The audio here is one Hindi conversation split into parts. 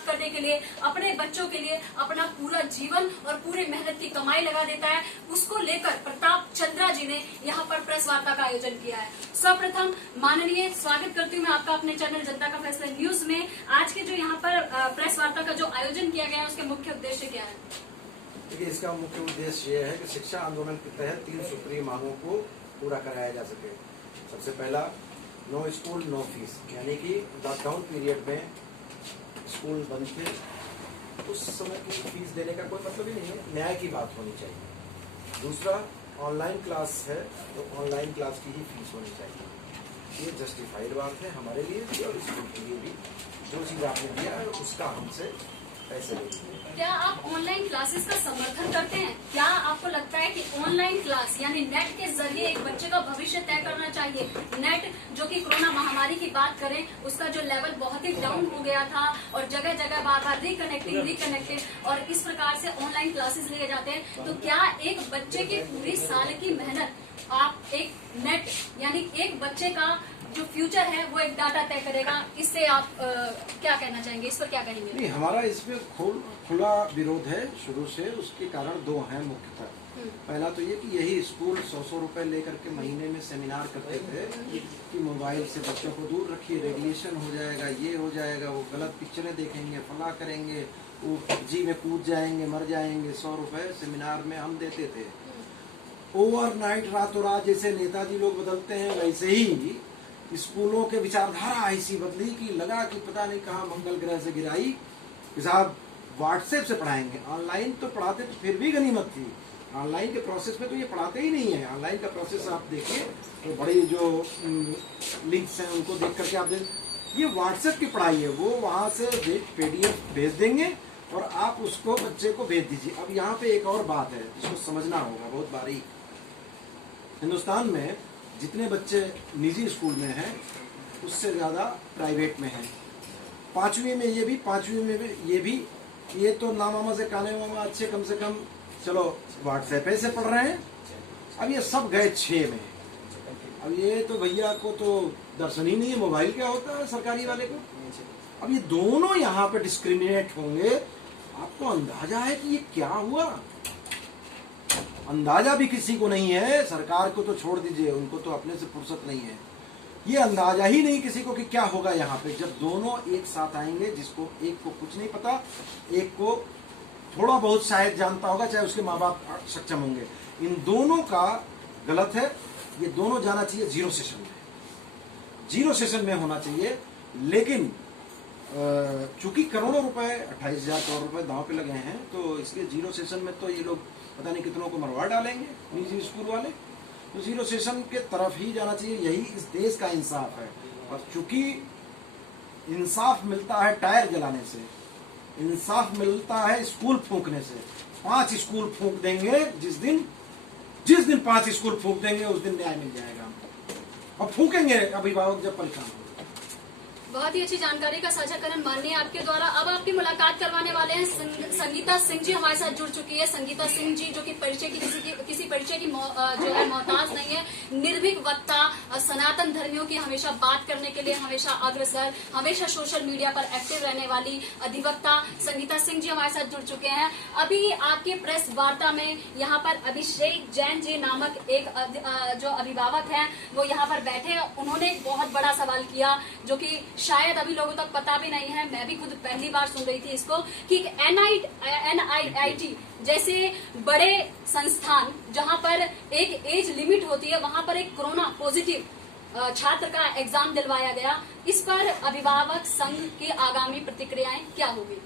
प्राप्त करने के लिए, अपने बच्चों के लिए अपना पूरा जीवन और पूरी मेहनत की कमाई लगा देता है। उसको लेकर प्रताप चंद्रा जी ने यहाँ पर प्रेस वार्ता का आयोजन किया है। सर्वप्रथम माननीय स्वागत करती हूँ मैं आपका अपने चैनल जनता का फैसला न्यूज में। आज के जो यहाँ पर प्रेस वार्ता का जो आयोजन किया गया है उसके मुख्य उद्देश्य क्या है? देखिए, इसका मुख्य उद्देश्य ये है कि शिक्षा आंदोलन के तहत 3 सूत्रीय मांगों को पूरा कराया जा सके। सबसे पहला, नो स्कूल नो फीस, यानी कि लॉकडाउन पीरियड में स्कूल बंद थे, उस समय की फीस देने का कोई मतलब ही नहीं है, न्याय की बात होनी चाहिए। दूसरा, ऑनलाइन क्लास है तो ऑनलाइन क्लास की ही फीस होनी चाहिए। ये जस्टिफाइड बात है हमारे लिए भी और स्कूल के लिए भी। जो चीज आपने दिया है उसका हमसे पैसे ले लीजिए। क्या आप ऑनलाइन क्लासेस का समर्थन करते हैं? क्या आपको लगता है कि ऑनलाइन क्लास यानी नेट के जरिए एक बच्चे का भविष्य तय करना चाहिए? नेट जो कि कोरोना महामारी की बात करें, उसका जो लेवल बहुत ही डाउन हो गया था और जगह जगह बार बार रिकनेक्टेड और इस प्रकार से ऑनलाइन क्लासेस लिए जाते हैं, तो क्या एक बच्चे की पूरी साल की मेहनत आप एक नेट यानी एक बच्चे का जो फ्यूचर है वो एक डाटा तय करेगा? इससे आप क्या कहना चाहेंगे, इस पर क्या कहेंगे? नहीं, हमारा इसमें खुला विरोध है शुरू से। उसके कारण 2 हैं मुख्यतः। पहला तो ये कि यही स्कूल 100 रुपए लेकर के महीने में सेमिनार करते थे कि मोबाइल से बच्चों को दूर रखिए, रेडिएशन हो जाएगा, ये हो जाएगा, वो गलत पिक्चरें देखेंगे, फला करेंगे, वो PUBG में कूद जाएंगे, मर जाएंगे। 100 रुपए सेमिनार में हम देते थे। ओवरनाइट, रातों रात जैसे नेताजी लोग बदलते हैं, वैसे ही स्कूलों के विचारधारा ऐसी बदली कि लगा कि पता नहीं कहाँ मंगल ग्रह से गिराई कि साहब व्हाट्सएप से पढ़ाएंगे। ऑनलाइन तो पढ़ाते तो फिर भी गनीमत थी, ऑनलाइन के प्रोसेस में तो ये पढ़ाते ही नहीं है। ऑनलाइन का प्रोसेस आप देखिए तो बड़ी जो लिंक्स हैं उनको देख करके आप ये व्हाट्सएप की पढ़ाई है, वो वहाँ से PDF भेज देंगे और आप उसको बच्चे को भेज दीजिए। अब यहाँ पे एक और बात है जिसको समझना होगा बहुत बारीक। हिंदुस्तान में जितने बच्चे निजी स्कूल में हैं उससे ज़्यादा प्राइवेट में हैं। 5वीं में ये भी, 5वीं में भी ये भी। ये तो नामामा से काने मामा अच्छे कम से कम चलो व्हाट्सएप से पढ़ रहे हैं। अब ये सब गए 6 में। अब ये तो भैया को तो दर्शन ही नहीं है मोबाइल क्या होता है सरकारी वाले को। अब ये दोनों यहाँ पे डिस्क्रिमिनेट होंगे। आपको अंदाजा है कि ये क्या हुआ? अंदाजा भी किसी को नहीं है। सरकार को तो छोड़ दीजिए, उनको तो अपने से फुर्सत नहीं है। ये अंदाजा ही नहीं किसी को कि क्या होगा यहाँ पे जब दोनों एक साथ आएंगे, जिसको एक को कुछ नहीं पता, एक को थोड़ा बहुत शायद जानता होगा, चाहे उसके माँ बाप सक्षम होंगे। इन दोनों का गलत है। ये दोनों जाना चाहिए 0 सेशन में। 0 सेशन में होना चाहिए। लेकिन चूंकि करोड़ों रुपए, 28,000 करोड़ रुपए दांव पे लगे हैं, तो इसलिए 0 सेशन में तो ये लोग पता नहीं कितनों को मरवा डालेंगे निजी स्कूल वाले। तो 0 सेशन के तरफ ही जाना चाहिए। यही इस देश का इंसाफ है। और चूंकि इंसाफ मिलता है टायर जलाने से, इंसाफ मिलता है स्कूल फूंकने से। 5 स्कूल फूंक देंगे जिस दिन 5 स्कूल फूंक देंगे उस दिन न्याय मिल जाएगा। और फूंकेंगे अभिभावक जब परेशान हो। बहुत ही अच्छी जानकारी का साझाकरण माननीय आपके द्वारा। अब आपकी मुलाकात करवाने वाले हैं संगीता सिंह जी हमारे साथ जुड़ चुकी है। संगीता सिंह जी जो कि परिचय की किसी परिचय की जो है मोहताज नहीं है, निर्भीक वक्ता, सनातन धर्मियों की हमेशा बात करने के लिए हमेशा अग्रसर, हमेशा सोशल मीडिया पर एक्टिव रहने वाली अधिवक्ता संगीता सिंह जी हमारे साथ जुड़ चुके हैं। अभी आपके प्रेस वार्ता में यहाँ पर अभिषेक जैन जी नामक एक जो अभिभावक है वो यहाँ पर बैठे। उन्होंने एक बहुत बड़ा सवाल किया जो कि शायद अभी लोगों तक पता भी नहीं है, मैं भी खुद पहली बार सुन रही थी इसको, कि NIIT जैसे बड़े संस्थान जहां पर एक एज लिमिट होती है, वहां पर एक कोरोना पॉजिटिव छात्र का एग्जाम दिलवाया गया। इस पर अभिभावक संघ की आगामी प्रतिक्रियाएं क्या होगी?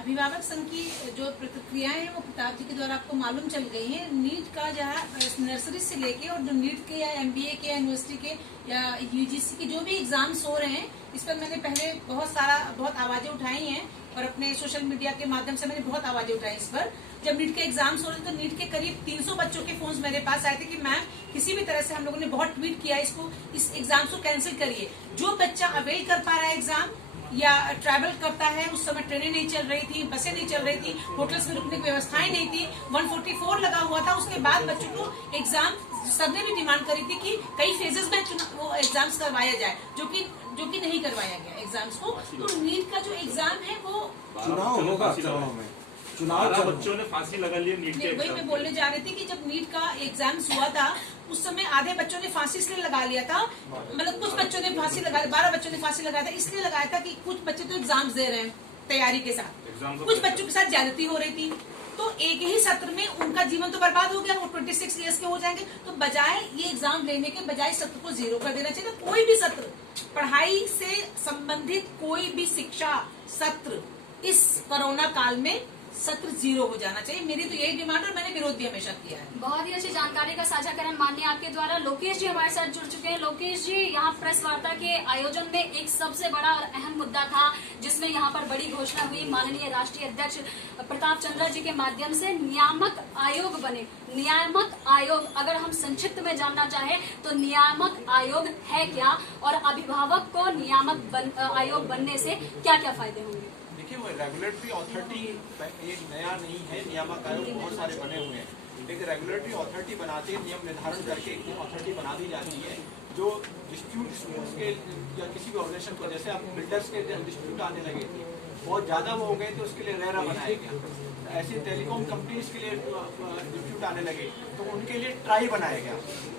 अभिभावक संघ की जो प्रतिक्रियाएं हैं वो प्रताप जी के द्वारा आपको मालूम चल गई हैं। नीट का जहाँ नर्सरी से लेके और जो नीट के या MBA के या यूनिवर्सिटी के या UGC के जो भी एग्जाम्स हो रहे हैं, इस पर मैंने पहले बहुत आवाजें उठाई हैं और अपने सोशल मीडिया के माध्यम से मैंने बहुत आवाजें उठाई इस पर। जब नीट के एग्जाम्स हो रहे थे तो नीट के करीब 300 बच्चों के फोन मेरे पास आए थे कि मैम किसी भी तरह से हम लोगों ने बहुत ट्वीट किया इस एग्जाम को कैंसिल करिए। जो बच्चा अवेल कर पा रहा है एग्जाम या ट्रैवल करता है, उस समय ट्रेनें नहीं चल रही थी, बसें नहीं चल रही थी, होटल्स में रुकने की व्यवस्थाएं नहीं थी, 144 लगा हुआ था। उसके बाद बच्चों को एग्जाम सबने भी डिमांड करी थी कि कई फेजेस में वो एग्जाम्स करवाया जाए, जो कि नहीं करवाया गया एग्जाम्स को। तो नीट का जो एग्जाम चुनाव होगा चरणों में, चुनाव चरण बच्चों ने फांसी लगा ली नीट के वही मैं बोलने जा रही थी कि जब नीट का एग्जाम्स हुआ था उस समय आधे बच्चों ने फांसी इसलिए लगा लिया था, मतलब कुछ बच्चों ने फांसी लगा 12 बच्चों ने फांसी लगाया था, इसलिए लगाया था कि कुछ बच्चे तो एग्जाम्स दे रहे हैं तैयारी के साथ, कुछ बच्चों के साथ ज्यादती हो रही थी, तो एक ही सत्र में उनका जीवन तो बर्बाद हो गया, वो 26 इयर्स के हो जाएंगे। तो बजाय ये एग्जाम लेने के बजाय सत्र को 0 कर देना चाहिए। कोई भी सत्र, पढ़ाई से संबंधित कोई भी शिक्षा सत्र इस कोरोना काल में सत्र 0 हो जाना चाहिए। मेरी तो यही डिमांड और मैंने विरोध भी हमेशा किया है। बहुत ही अच्छी जानकारी का साझाकरण माननीय आपके द्वारा। लोकेश जी हमारे साथ जुड़ चुके हैं। लोकेश जी, यहाँ प्रेस वार्ता के आयोजन में एक सबसे बड़ा और अहम मुद्दा था जिसमें यहाँ पर बड़ी घोषणा हुई, माननीय राष्ट्रीय अध्यक्ष प्रताप चंद्रा जी के माध्यम से नियामक आयोग बने। नियामक आयोग, अगर हम संक्षिप्त में जानना चाहें तो नियामक आयोग है क्या, और अभिभावक को नियामक आयोग बनने से क्या क्या फायदे होंगे? देखिए, वो रेगुलेटरी अथॉरिटी एक नया नहीं है, नियामक आयोग बहुत सारे बने हुए हैं, लेकिन रेगुलेटरी अथॉरिटी बनाते नियम निर्धारण करके एक अथॉरिटी बना दी जाती है जो डिस्प्यूट के या किसी भी ऑर्गेनाइजेशन को, जैसे आप बिल्डर्स के डिस्प्यूट आने लगे थे, बहुत ज्यादा वो हो गए थे, उसके लिए रेरा बनाया गया। ऐसे टेलीकॉम कंपनीज के लिए डिस्प्यूट आने लगे तो उनके लिए ट्राई बनाया गया।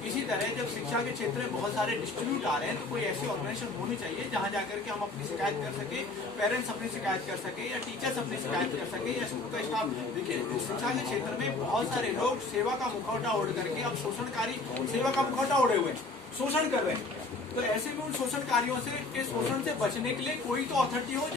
इसी तरह जब शिक्षा के क्षेत्र में बहुत सारे डिस्प्यूट आ रहे हैं तो कोई ऐसी ऑर्गेनाइजेशन होनी चाहिए जहां जाकर के हम अपनी शिकायत कर सके, पेरेंट्स अपनी शिकायत कर सके या टीचर्स अपनी शिकायत कर सके या स्कूल का स्टाफ। देखिए, शिक्षा के क्षेत्र में बहुत सारे लोग सेवा का मुखौटा ओढ़ करके अब शोषणकारी सेवा का मुखौटा ओढ़े हुए हैं, शोषण कर रहे हैं। तो ऐसे में उन शोषणकारियों से के शोषण से बचने के लिए कोई तो अथॉरिटी हो